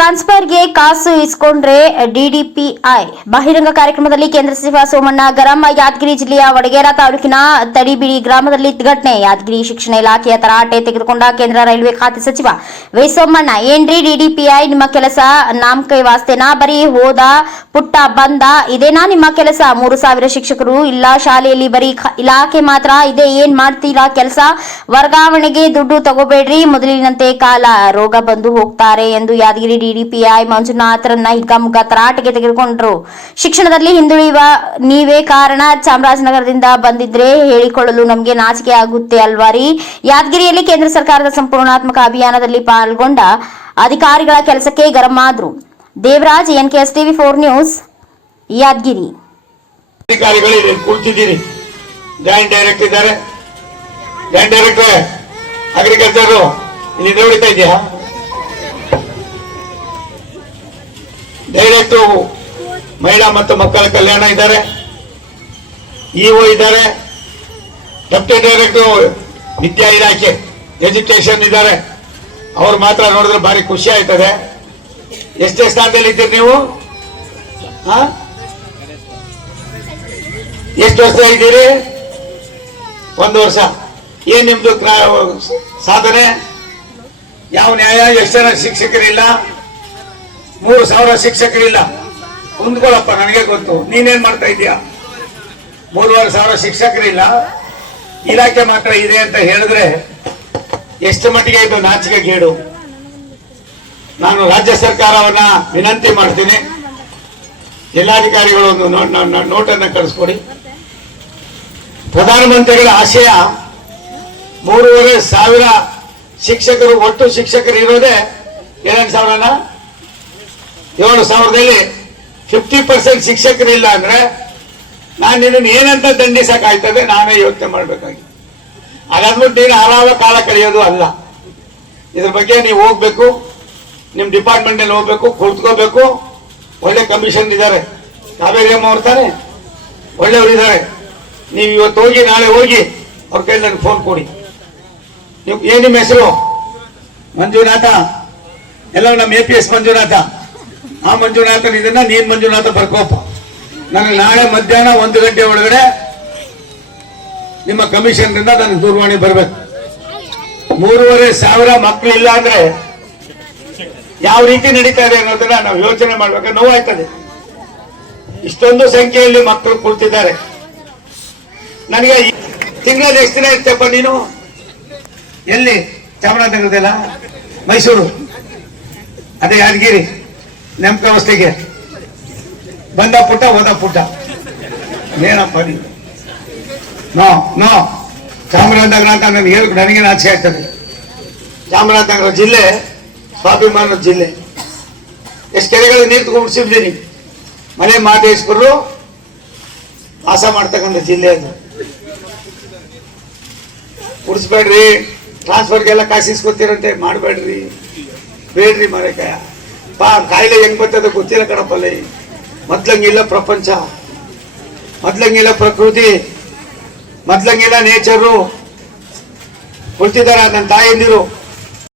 ಟ್ರಾನ್ಸ್ಫರ್ಗೆ ಕಾಸು ಇಸ್ಕೊಂಡ್ರೆ ಡಿಡಿಪಿಐ. ಬಹಿರಂಗ ಕಾರ್ಯಕ್ರಮದಲ್ಲಿ ಕೇಂದ್ರ ಸಚಿವ ಸೋಮಣ್ಣ, ಗರಂ ಯಾದಗಿರಿ ಜಿಲ್ಲೆಯ ವಡಗೇರ ತಾಲೂಕಿನ ತಡಿಬಿಡಿ ಗ್ರಾಮದಲ್ಲಿ ಘಟನೆ ಯಾದಗಿರಿ ಶಿಕ್ಷಣ ಇಲಾಖೆಯ ತರಾಟೆ ತೆಗೆದುಕೊಂಡ ಕೇಂದ್ರ ರೈಲ್ವೆ ಖಾತೆ ಸಚಿವ ವೈ. ಸೋಮಣ್ಣ, ಏನ್ರಿ ಡಿಡಿಪಿಐ? ನಿಮ್ಮ ಕೆಲಸ ನಾಮಕೈ ವಾಸ್ತೆನಾ? ಬರೀ ಹೋದ ಪುಟ್ಟ, ಬಂದ? ಇದೇನಾ ನಿಮ್ಮ ಕೆಲಸ? ಮೂರು ಸಾವಿರ ಶಿಕ್ಷಕರು ಇಲ್ಲ, ಶಾಲೆಯಲ್ಲಿ ಬರೀ ಇಲಾಖೆ ಮಾತ್ರ ಇದೆ, ಏನ್ ಮಾಡ್ತೀರಾ ಕೆಲಸ? ವರ್ಗಾವಣೆಗೆ ದುಡ್ಡು ತಗೋಬೇಡ್ರಿ, ಮೊದಲಿನಂತೆ ಕಾಲ ರೋಗ ಬಂದು ಹೋಗ್ತಾರೆ ಎಂದು ಯಾದಗಿರಿ ಡಿಡಿಪಿಐ ಮಂಜುನಾಥ್ರನ್ನ ಹಿಗ್ಗಾಮುಗ್ಗ ತರಾಟೆಗೆ ತೆಗೆದುಕೊಂಡ್ರು. ಶಿಕ್ಷಣದಲ್ಲಿ ಹಿಂದುಳಿಯುವ ನೀವೇ ಕಾರಣ. ಚಾಮರಾಜನಗರದಿಂದ ಬಂದಿದ್ರೆ ಹೇಳಿಕೊಳ್ಳಲು ನಮಗೆ ನಾಚಿಕೆ ಆಗುತ್ತೆ ಅಲ್ವಾರಿ ಯಾದಗಿರಿಯಲ್ಲಿ ಕೇಂದ್ರ ಸರ್ಕಾರದ ಸಂಪೂರ್ಣಾತ್ಮಕ ಅಭಿಯಾನದಲ್ಲಿ ಪಾಲ್ಗೊಂಡ ಅಧಿಕಾರಿಗಳ ಕೆಲಸಕ್ಕೆ ಗರಂ ಆದ್ರು. Devaraj N K S TV four news Yadgiri ಅಧಿಕಾರಿಗಳು ಅಗ್ರಿಕಲ್ಚರ್ ಇಲ್ಲಿ ನೋಡಿತಾ ಇದೆಯಾ ಡೈರೆಕ್ಟರ್ ಮಹಿಳಾ ಮತ್ತು ಮಕ್ಕಳ ಕಲ್ಯಾಣ ಇದ್ದಾರೆ. ಇಒ ಇದ್ದಾರೆ. ಡೆಪ್ಟಿ ಡೈರೆಕ್ಟರ್ ವಿದ್ಯಾ ಇಲಾಖೆ ಎಜುಕೇಶನ್ ಇದ್ದಾರೆ. ಅವ್ರು ಮಾತ್ರ ನೋಡಿದ್ರೆ ಭಾರಿ ಖುಷಿ ಆಯ್ತದೆ ಎಷ್ಟೇ ಸ್ಥಾನದಲ್ಲಿ ಇದ್ದೀರಿ ನೀವು? ಎಷ್ಟು ವರ್ಷ ಇದ್ದೀರಿ? ಒಂದು ವರ್ಷ. ಏನ್ ನಿಮ್ದು ಸಾಧನೆ? ಯಾವ ನ್ಯಾಯ? ಎಷ್ಟು ಜನ ಶಿಕ್ಷಕರಿಲ್ಲ? ಮೂರು ಸಾವಿರ ಶಿಕ್ಷಕರಿಲ್ಲ. ಕುಂದ್ಕೊಳಪ್ಪ ನನಗೆ ಗೊತ್ತು. ನೀನೇನ್ ಮಾಡ್ತಾ ಇದೀಯ ಮೂರುವರೆ ಸಾವಿರ ಶಿಕ್ಷಕರಿಲ್ಲ. ಇಲಾಖೆ ಮಾತ್ರ ಇದೆ ಅಂತ ಹೇಳಿದ್ರೆ ಎಷ್ಟು ಮಟ್ಟಿಗೆ ಇದು ನಾಚಿಕೆ ಗೇಡು? ನಾನು ರಾಜ್ಯ ಸರ್ಕಾರವನ್ನ ವಿನಂತಿ ಮಾಡ್ತೀನಿ. ಜಿಲ್ಲಾಧಿಕಾರಿಗಳು ಒಂದು ನೋಟನ್ನು ಕಳಿಸ್ಕೊಡಿ. ಪ್ರಧಾನಮಂತ್ರಿಗಳ ಆಶಯ, ಮೂರುವರೆ ಸಾವಿರ ಶಿಕ್ಷಕರು, ಒಟ್ಟು ಶಿಕ್ಷಕರು ಇರೋದೇ ಏನೇನು ಸಾವಿರನ? ಏಳು ಸಾವಿರದಲ್ಲಿ ಫಿಫ್ಟಿ ಪರ್ಸೆಂಟ್ ಶಿಕ್ಷಕರಿಲ್ಲ ಅಂದ್ರೆ ನಾನು ನಿನ್ನನ್ನು ಏನಂತ ದಂಡಿಸಕ್ಕಾಯ್ತದೆ ನಾನೇ ಯೋಚನೆ ಮಾಡ್ಬೇಕಾಗಿ ಅದಾದ್ಬಿಟ್ಟು ನೀನು ಆರಾಮ ಕಾಲ ಕಳೆಯೋದು ಅಲ್ಲ. ಇದ್ರ ಬಗ್ಗೆ ನೀವು ಹೋಗ್ಬೇಕು ನಿಮ್ಮ ಡಿಪಾರ್ಟ್ಮೆಂಟ್ ಅಲ್ಲಿ ಹೋಗ್ಬೇಕು, ಕುಳಿತುಕೋಬೇಕು. ಒಳ್ಳೆ ಕಮಿಷನ್ ಇದ್ದಾರೆ. ಕಾವೇರಿ ಅಮ್ಮ ಅವ್ರು ತಾನೆ? ಒಳ್ಳೆಯವರು ಇದ್ದಾರೆ. ನೀವು ಇವತ್ತು ಹೋಗಿ, ನಾಳೆ ಹೋಗಿ ಅವ್ರ ಕೈಲಿ ನನಗೆ ಫೋನ್ ಕೊಡಿ. ನೀವು ಏನ್ ನಿಮ್ಮ ಹೆಸರು? ಮಂಜುನಾಥ. ಎಲ್ಲ ನಮ್ಮ ಎ ಪಿ ಎಸ್ ಮಂಜುನಾಥ. ಆ ಮಂಜುನಾಥನ ಇದನ್ನ ನೀನ್ ಮಂಜುನಾಥ ಬರ್ಕೋಪ. ನನಗೆ ನಾಳೆ ಮಧ್ಯಾಹ್ನ ಒಂದು ಗಂಟೆ ಒಳಗಡೆ ನಿಮ್ಮ ಕಮಿಷನ್ ನನಗೆ ದೂರವಾಣಿ ಬರ್ಬೇಕು. ಮೂರುವರೆ ಸಾವಿರ ಮಕ್ಕಳು ಇಲ್ಲ ಅಂದ್ರೆ ಯಾವ ರೀತಿ ನಡೀತಾ ಇದೆ ಅನ್ನೋದನ್ನ ನಾವು ಯೋಚನೆ ಮಾಡ್ಬೇಕು ನೋವಾಯ್ತದೆ. ಇಷ್ಟೊಂದು ಸಂಖ್ಯೆಯಲ್ಲಿ ಮಕ್ಕಳು ಕುಳಿತಿದ್ದಾರೆ. ನನಗೆ ತಿಂಗಳಲ್ಲಿ ಎಷ್ಟು ದಿನ ಇರ್ತೇಪ್ಪ ನೀನು? ಎಲ್ಲಿ ಚಾಮರಾಜನಗರದಲ್ಲ? ಮೈಸೂರು? ಅದೇ ಯಾದಗಿರಿ. ನೆಮ್ಕ ಅವಸ್ಥೆಗೆ ಬಂದ ಪುಟ್ಟ, ಹೋದ ಪುಟ್ಟ. ಏನಪ್ಪ ನೀವು ನೋ ನೋ. ಚಾಮರಾಜನಗರ ಅಂತ ನನಗೆ ಹೇಳಿ ನನಗೆ ನಾಚಿಕೆ ಆಗ್ತದೆ. ಚಾಮರಾಜನಗರ ಜಿಲ್ಲೆ ಸ್ವಾಭಿಮಾನದ ಜಿಲ್ಲೆ. ಎಷ್ಟು ಕೆರೆಗಳು ನೀರು ತಗೊಂಡ್ಬಿಡ್ಸಿದ್ದೀನಿ ಮನೆ ಮಾದೇಶ್ವರರು ವಾಸ ಮಾಡ್ತಕ್ಕಂಥ ಜಿಲ್ಲೆ ಅದು. ಉಡಿಸ್ಬೇಡ್ರಿ ಟ್ರಾನ್ಸ್ಫರ್ಗೆಲ್ಲ ಕಾಸಿಸ್ಕೊತೀರಂತೆ, ಮಾಡಬೇಡ್ರಿ. ಬೇಡ್ರಿ ಮರೆಕಾಯ. ಪಾ ಕಾಯಿಲೆ ಹೆಂಗ್ ಬರ್ತದೆ ಗೊತ್ತಿಲ್ಲ ಕಣಪ್ಪಲ್ಲಿ. ಮೊದ್ಲಂಗಿಲ್ಲ ಪ್ರಪಂಚ. ಮೊದ್ಲಂಗಿಲ್ಲ ಪ್ರಕೃತಿ. ಮೊದ್ಲಂಗಿಲ್ಲ ನೇಚರು ಕುಳಿತಿದ್ದಾರೆ ನನ್ನ ತಾಯಂದಿರು.